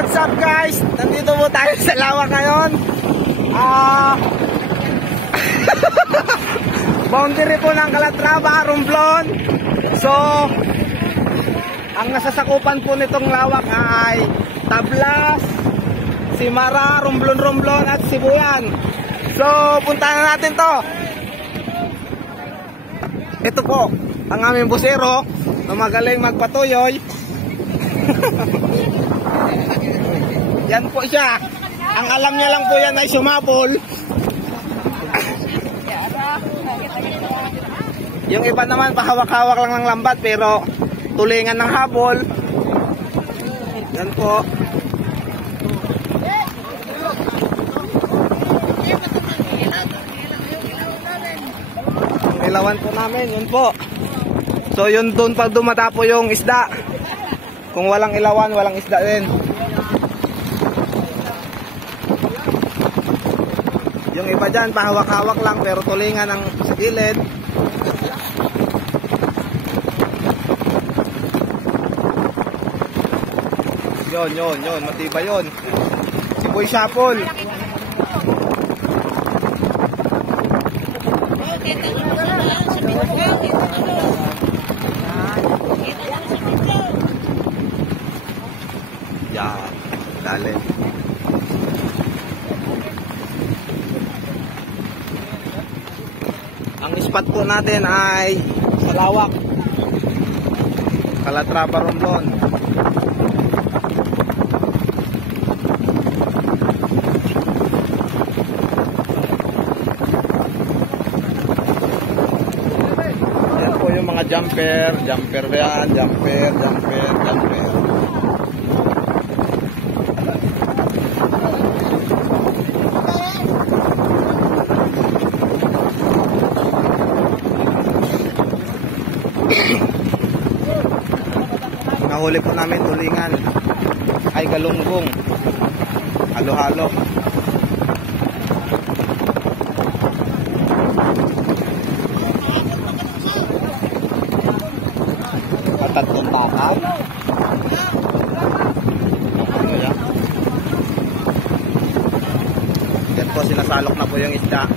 what's up guys? Nandito po tayo sa lawak ngayon. Boundary po ng Calatrava, Romblon. So, ang nasasakupan po nitong lawak ay Tablas, Simara, Romblon at Sibuyan. So, puntahan natin to. Ito po, ang aming busero na magaling magpatuyoy. Yan po siya. Ang alam niya lang po yan ay sumabol. Yung iba naman pahawak-hawak lang ng lambat pero tulingan ng habol. Yan po. Ang ilawan po namin, yun po. So yun doon pag dumata po yung isda. Kung walang ilawan, walang isda din. Yung iba dyan, pahawak-hawak lang pero tulingan ng sa gilid. Yun, matibay yun. Siboy Shapol. Yan, dali. Ang spot po natin ay sa lawak Calatrava, Romblon. Yan po yung mga jumper ba yan? Jumper. Nahuli po namin tulingan ay galunggong, halo-halo. At tatlong bakal. Ano yan? Yan po, sinasalok na po yung isda.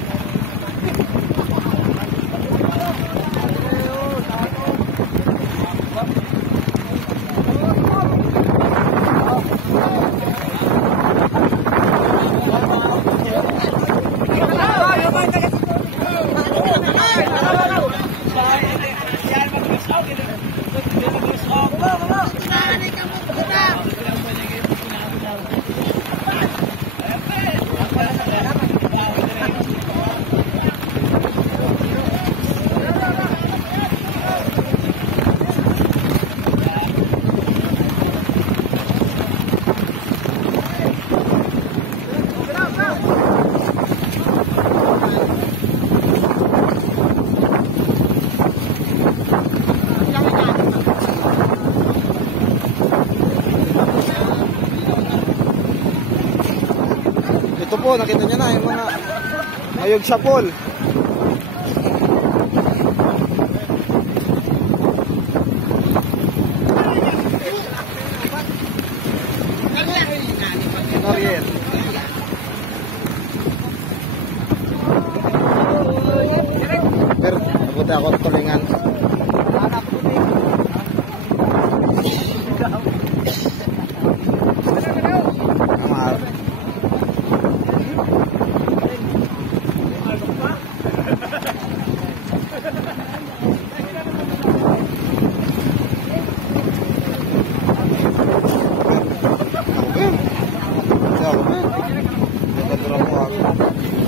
Ito po, nakita nyo na yung mga ayog Shapol. Noriel. Pero, nabuti ako ang tulingan.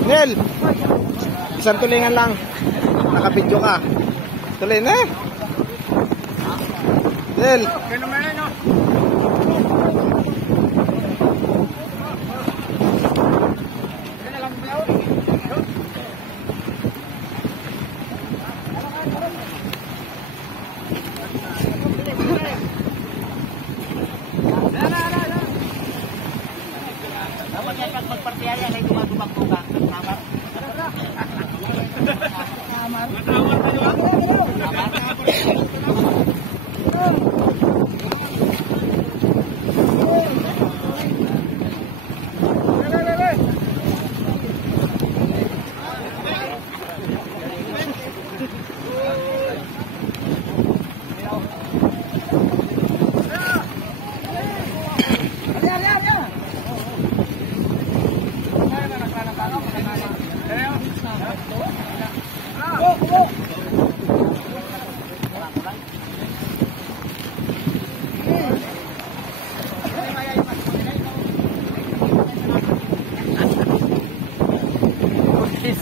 Nel, isang tulingan lang. Nakabidyo ka. Tulin eh. Nel. Dapat yan pag magpartiyaya ay gumagubak po ka. Tamar.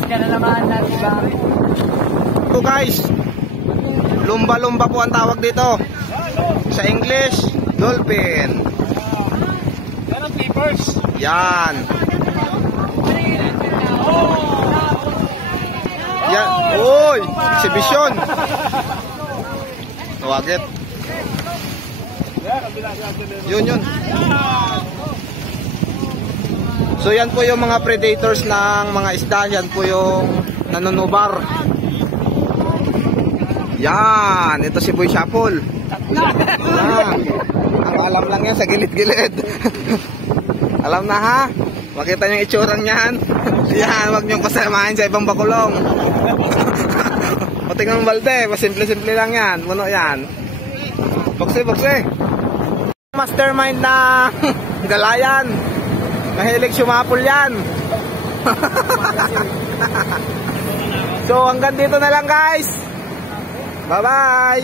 Ka na naman, diba? Ito guys, lumba-lumba po ang tawag dito. Sa English, dolphin. Pero keepers. Yan. Yan. Uy, exhibition. Tawagit. Yun. So yan po yung mga predators ng mga isda. Yan po yung nanunubar. Yan. Ito si Boy Shapol. Yan. Ang alam lang yan sa gilid-gilid. Alam na ha? Makita nyo yung itsurang yan. Yan. Huwag nyo pasamahin sa ibang bakulong. O tingnan mo balde. Simple-simple lang yan. Puno yan. Bukse. Mastermind na galayan. Mahilig sumapol yan. So hanggang dito na lang guys. Bye bye.